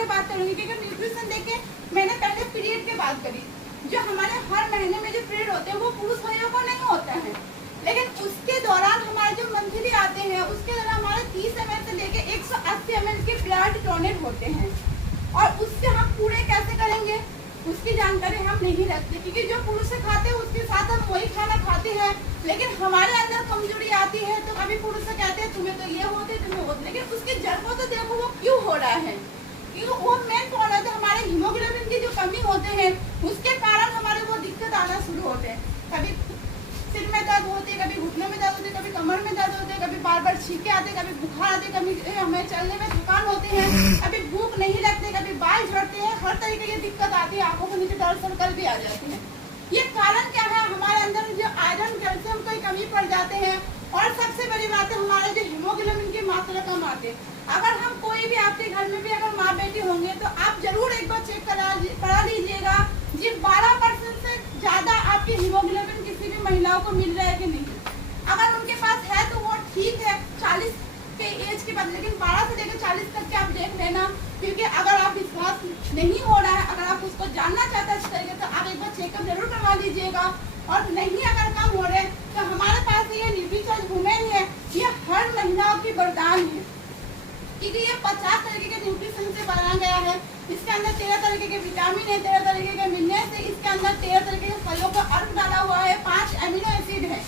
आगे बात करूंगी, क्योंकि न्यूट्रिशन देखिए मैंने पहले पीरियड की बात करी। जो हमारे हर महीने में जो पीरियड होते हैं वो पुरुष भाइयों को नहीं होता है, लेकिन उसके दौरान हमारे जो मंथली आते हैं उसके दौरान हमारे 30 ml से लेके 180 ml के ब्लड डोनेट होते हैं। और उससे हम पूरे कैसे करेंगे उसकी जानकारी हम नहीं रखते, क्योंकि जो पुरुष से खाते हैं उसके साथ हम वही खाना खाते हैं, लेकिन हमारे अंदर कमजोरी आती है तो कभी पुरुष से कहते हैं तुम्हें तो ये होते तुम्हें होते, लेकिन उसकी जड़ को तो देखो वो क्यों हो रहा है, क्योंकि वो मेन कौन है, हमारे हीमोग्लोबिन की जो कमी होते हैं उसके कारण हमारे वो दिक्कत आना शुरू होते हैं। कभी सिर में दर्द होते, कभी घुटने में दर्द होते, कभी कमर में दर्द होते, कभी बार बार छींके आते, कभी बुखार आते, कभी हमें चलने में थकान होते हैं, कभी भूख नहीं लगती, कभी बाल झड़ते हैं, हर तरीके की दिक्कत आती है, आंखों के नीचे डार्क सर्कल भी आ जाते हैं। ये कारण क्या है, हमारे अंदर जो आयरन कैल्शियम की कमी पड़ जाते हैं, और सबसे बड़ी बात है हमारे जो हीमोग्लोबिन की मात्रा कम आते। अगर हम कोई भी आपके घर में भी अगर माँ बेटी होंगे तो आप जरूर एक बार चेक करा लीजिएगा जी 12% से ज्यादा आपकी हीमोग्लोबिन किसी भी महिलाओं को मिल रहा है कि नहीं। अगर उनके पास है तो वो ठीक है 40 के एज के बाद, लेकिन 12 से लेकर 40 तक के आप देख लेना, क्योंकि अगर आप विश्वास नहीं हो रहा है, अगर आप उसको जानना चाहते हैं इस तरीके तो आप एक बार चेकअप जरूर करवा लीजिएगा। और नहीं अगर कम हो रहे तो हमारे पास ये न्यूट्रीचॉइस वुमेन है, ये हर महिलाओं की वरदान है, क्योंकि ये 50 तरीके के न्यूट्रिशन से बनाया गया है। इसके अंदर 13 तरीके के विटामिन है, 13 तरीके के मिनरल्स है, इसके अंदर 13 तरीके के फलों का अर्क डाला हुआ है, 5 एमिनो एसिड है।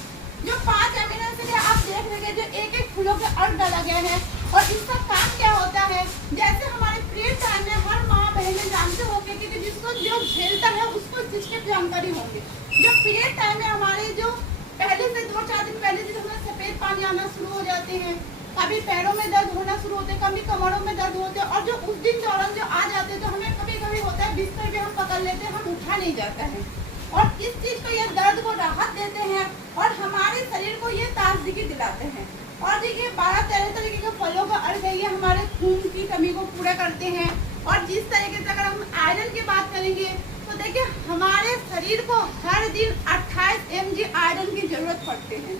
जो 5 एमिनो एसिड है आप देख रहे जो एक एक फलों के अर्क डाला गया है। और इसका काम क्या होता है, जैसे हमारे पीरियड टाइम में हर माँ बहनें जानते होंगे, क्योंकि जिसको जो झेलता है उसको इस चीज की जानकारी होंगी। जो पीरियड टाइम में हमारे जो पहले से 2-4 दिन पहले से हमें सफेद पानी आना शुरू हो जाते हैं, कभी पैरों में दर्द होना शुरू होते हैं, कभी कमरों में दर्द होते हैं, और जो उस दिन दौरान जो आ जाते हैं तो हमें कभी कभी होता है बिस्तर भी हम पकड़ लेते हैं, हम उठा नहीं जाता है, और इस चीज को ये दर्द को राहत देते हैं और हमारे शरीर को ये ताजगी दिलाते हैं। और देखिए 12-13 तरीके के फलों का अर्थ है, ये हमारे खून की कमी को पूरा करते हैं। और जिस तरीके से अगर हम आयरन की बात करेंगे तो देखिए हमारे शरीर को हर दिन 28 mg आयरन की जरूरत पड़ते हैं,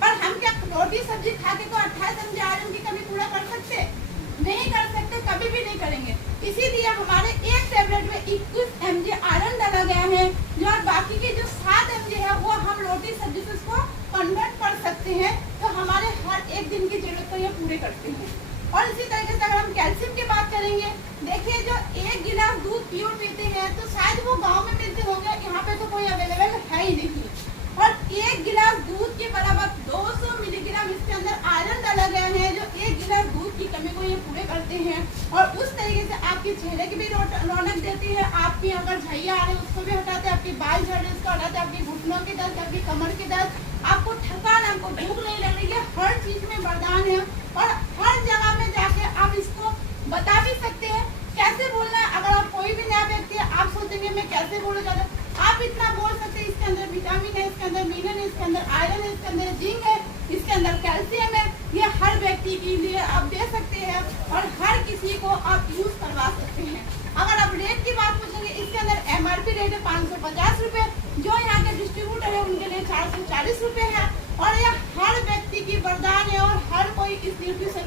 पर हम क्या रोटी सब्जी खा के तो 28 mg आयरन की कमी पूरा कर सकते? नहीं कर सकते, कभी भी नहीं करेंगे। इसीलिए हमारे एक टेबलेट में 21 mg आयरन डाला गया है, जो और बाकी के जो 7 mg है वो हम रोटी सब्जी से उसको कन्वर्ट कर सकते हैं, तो हमारे हर एक दिन की जरूरत को ये पूरे करते हैं। और इसी तरीके से अगर हम कैल्शियम की बात करेंगे, देखिए जो 1 गिलास दूध प्योर पीते हैं तो शायद वो गाँव में मिलते होंगे, यहाँ पे तो कोई अवेलेबल है ही नहीं। और 1 गिलास दूध के बराबर 200 मिलीग्राम इसके अंदर आयरन डाला गया है, जो 1 गिलास दूध की कमी को ये पूरे करते हैं। और उस तरीके से आपके चेहरे की भी रौनक देती है, आपकी अगर झैया आ रहे हैं उसको भी हटाते हैं, आपकी बाल झड़ रहे उसको हटाते हैं, आपकी घुटनों की दर्द, आपकी कमर की दर्द, आपको थकान, आपको भूख नहीं लग रही है, हर चीज में वरदान है। और हर जगह में जाके आप इसको बता भी सकते हैं कैसे बोलना है। अगर आप कोई भी नया व्यक्ति है, आप सोचेंगे मैं कैसे बोलूँ ज़्यादा, आप इतना बोल सकते हैं इसके अंदर विटामिन है, इसके अंदर मिनरल है, इसके अंदर आयरन है, इसके अंदर जिंक है, इसके अंदर कैल्शियम है। ये हर व्यक्ति के लिए आप दे सकते हैं और हर किसी को आप यूज करवा सकते हैं। अगर आप रेट की बात पूछेंगे, इसके अंदर MRP रेट है 550 रुपये, जो यहाँ के डिस्ट्रीब्यूटर है उनके लिए 440 रुपये है। और यह हर व्यक्ति की वरदान है और हर कोई इस न्यूट्रिशन